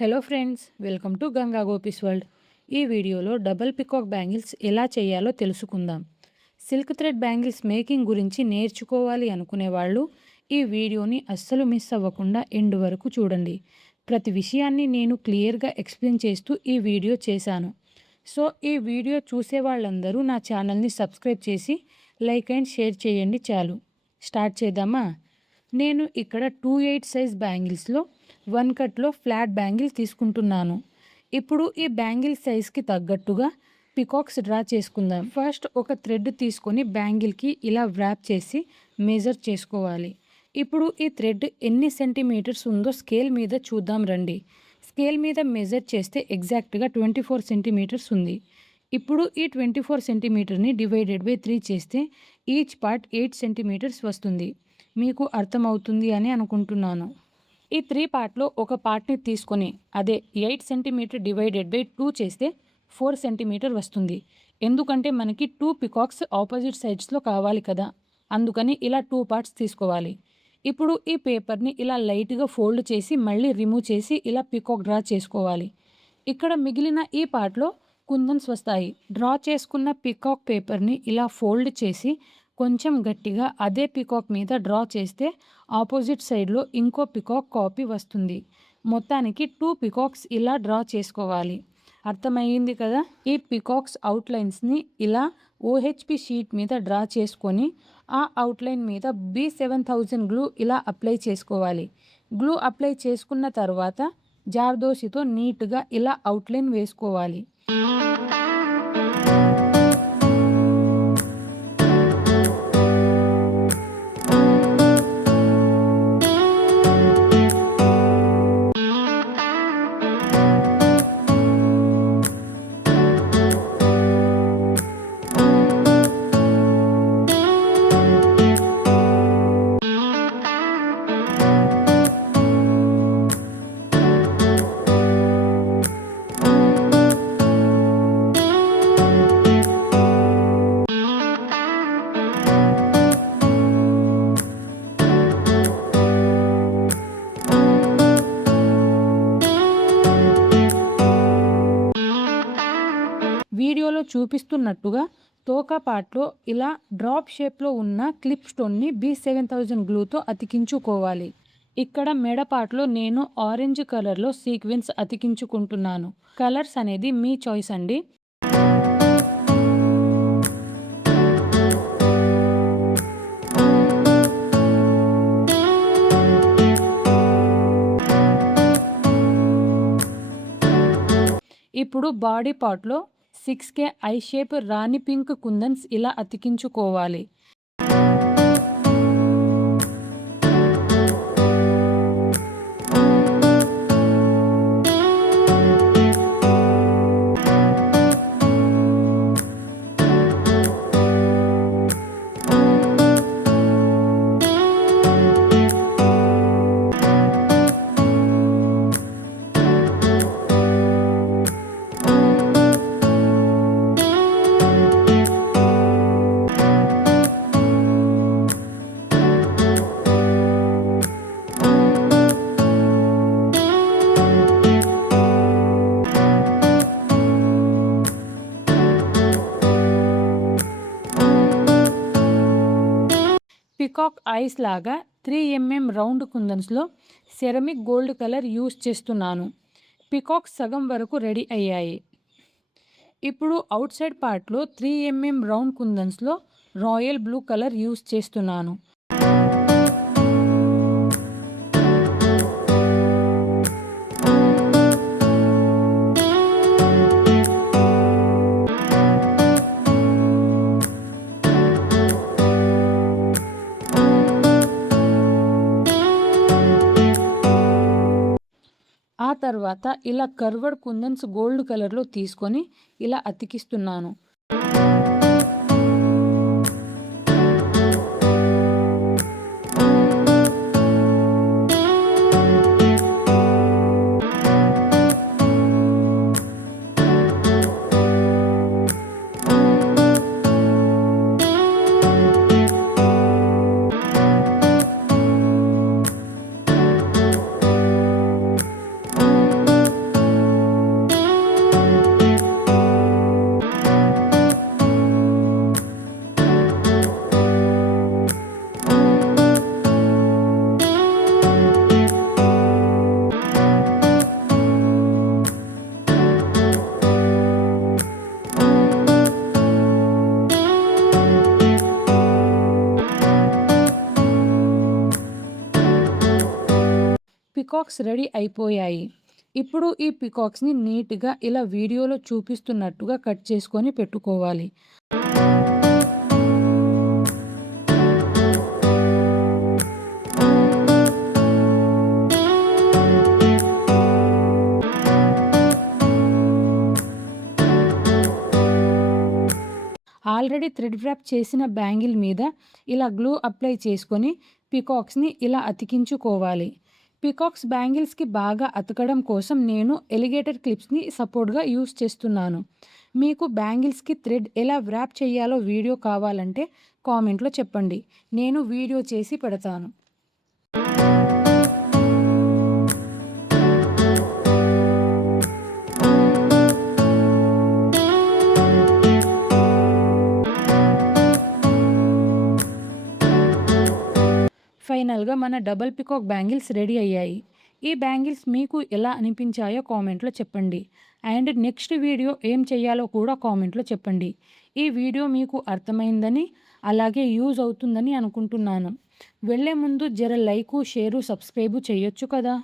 Hello friends, welcome to Ganga gopis world. ఈ వీడియోలో double peacock bangles ఎలా చేయాలో తెలుసుకుందాం. సిల్క్ థ్రెడ్ బ్యాంగిల్స్ మేకింగ్ గురించి నేర్చుకోవాలి అనుకునే వాళ్ళు ఈ వీడియోని అస్సలు మిస్ అవ్వకుండా ఎండ్ వరకు చూడండి. ప్రతి విషయాన్ని నేను క్లియర్గా ఎక్స్ప్లెయిన్ చేస్తూ ఈ వీడియో చేశాను. సో ఈ వీడియో చూసే వాళ్ళందరూ నా ఛానల్ని సబ్స్క్రైబ్ చేసి లైక్ అండ్ షేర్ చేయండి. చాలు, స్టార్ట్ చేద్దామా? నేను ఇక్కడ 2/8 సైజ్ బ్యాంగిల్స్లో 1 కట్లో ఫ్లాట్ బ్యాంగిల్ తీసుకుంటున్నాను. ఇప్పుడు ఈ బ్యాంగిల్ సైజ్కి తగ్గట్టుగా పికాక్స్ డ్రా చేసుకుందాం. ఫస్ట్ ఒక థ్రెడ్ తీసుకొని బ్యాంగిల్కి ఇలా వ్రాప్ చేసి మెజర్ చేసుకోవాలి. ఇప్పుడు ఈ థ్రెడ్ ఎన్ని సెంటీమీటర్స్ ఉందో స్కేల్ మీద చూద్దాం రండి. స్కేల్ మీద మెజర్ చేస్తే ఎగ్జాక్ట్గా 24 సెంటీమీటర్స్ ఉంది. ఇప్పుడు ఈ 24 సెంటీమీటర్ని డివైడెడ్ బై 3 చేస్తే ఈచ్ పార్ట్ 8 సెంటీమీటర్స్ వస్తుంది. మీకు అర్థమవుతుంది అని అనుకుంటున్నాను. ఈ 3 పార్ట్లో ఒక పార్ట్ని తీసుకొని అదే 8 సెంటీమీటర్ డివైడెడ్ బై 2 చేస్తే 4 సెంటీమీటర్ వస్తుంది. ఎందుకంటే మనకి 2 పికాక్స్ ఆపోజిట్ సైడ్స్లో కావాలి కదా, అందుకని ఇలా 2 పార్ట్స్ తీసుకోవాలి. ఇప్పుడు ఈ పేపర్ని ఇలా లైట్గా ఫోల్డ్ చేసి మళ్ళీ రిమూవ్ చేసి ఇలా పికాక్ డ్రా చేసుకోవాలి. ఇక్కడ మిగిలిన ఈ పార్ట్లో కుందన్స్ వస్తాయి. డ్రా చేసుకున్న పికాక్ పేపర్ని ఇలా ఫోల్డ్ చేసి కొంచెం గట్టిగా అదే పికాక్ మీద డ్రా చేస్తే ఆపోజిట్ సైడ్లో ఇంకో పికాక్ కాపీ వస్తుంది. మొత్తానికి 2 పికాక్స్ ఇలా డ్రా చేసుకోవాలి. అర్థమయ్యింది కదా? ఈ పికాక్స్ అవుట్లైన్స్ని ఇలా OHP షీట్ మీద డ్రా చేసుకొని ఆ అవుట్లైన్ మీద B7000 గ్లూ ఇలా అప్లై చేసుకోవాలి. గ్లూ అప్లై చేసుకున్న తర్వాత జార్దోసితో నీట్గా ఇలా అవుట్లైన్ వేసుకోవాలి. వీడియోలో చూపిస్తున్నట్టుగా తోక పార్ట్లో ఇలా డ్రాప్ షేప్లో ఉన్న క్లిప్ స్టోన్ని B7000 గ్లూతో అతికించుకోవాలి. ఇక్కడ మెడ పార్ట్లో నేను ఆరెంజ్ కలర్లో సీక్వెన్స్ అతికించుకుంటున్నాను. కలర్స్ అనేది మీ చాయిస్ అండి. ఇప్పుడు బాడీ పార్ట్లో 6K ఐ షేప్ రాణి పింక్ కుందన్స్ ఇలా అతికించుకోవాలి. పికాక్ ఐస్ లాగా 3mm రౌండ్ కుందన్స్లో సెరమిక్ గోల్డ్ కలర్ యూస్ చేస్తున్నాను. పికాక్ సగం వరకు రెడీ అయ్యాయి. ఇప్పుడు అవుట్ సైడ్ పార్ట్లో 3mm రౌండ్ కుందన్స్లో రాయల్ బ్లూ కలర్ యూస్ చేస్తున్నాను. ఆ తర్వాత ఇలా కర్వర్డ్ కుందన్స్ గోల్డ్ కలర్లో తీసుకొని ఇలా అతికిస్తున్నాను. పికాక్స్ రెడీ అయిపోయాయి. ఇప్పుడు ఈ పికాక్స్‌ని నీట్‌గా ఇలా వీడియోలో చూపిస్తున్నట్టుగా కట్ చేసుకొని పెట్టుకోవాలి. ఆల్రెడీ థ్రెడ్ వ్రాప్ చేసిన బ్యాంగిల్ మీద ఇలా గ్లూ అప్లై చేసుకొని పికాక్స్‌ని ఇలా అతికించుకోవాలి. పికాక్స్ బ్యాంగిల్స్‌కి బాగా అతకడం కోసం నేను ఎలిగేటర్ క్లిప్స్‌ని సపోర్ట్‌గా యూజ్ చేస్తున్నాను. మీకు బ్యాంగిల్స్‌కి థ్రెడ్ ఎలా వ్రాప్ చేయాలో వీడియో కావాలంటే కామెంట్‌లో చెప్పండి. నేను వీడియో చేసి పెడతాను. ఫైనల్‌గా మన డబుల్ పికాక్ బ్యాంగిల్స్ రెడీ అయ్యాయి. ఈ బ్యాంగిల్స్ మీకు ఎలా అనిపించాయో కామెంట్‌లో చెప్పండి. అండ్ నెక్స్ట్ వీడియో ఏం చేయాలో కూడా కామెంట్‌లో చెప్పండి. ఈ వీడియో మీకు అర్థమైందని, అలాగే యూజ్ అవుతుందని అనుకుంటున్నాను. వెళ్ళే ముందు జర లైకు, షేరు, సబ్స్క్రైబు చేయొచ్చు కదా!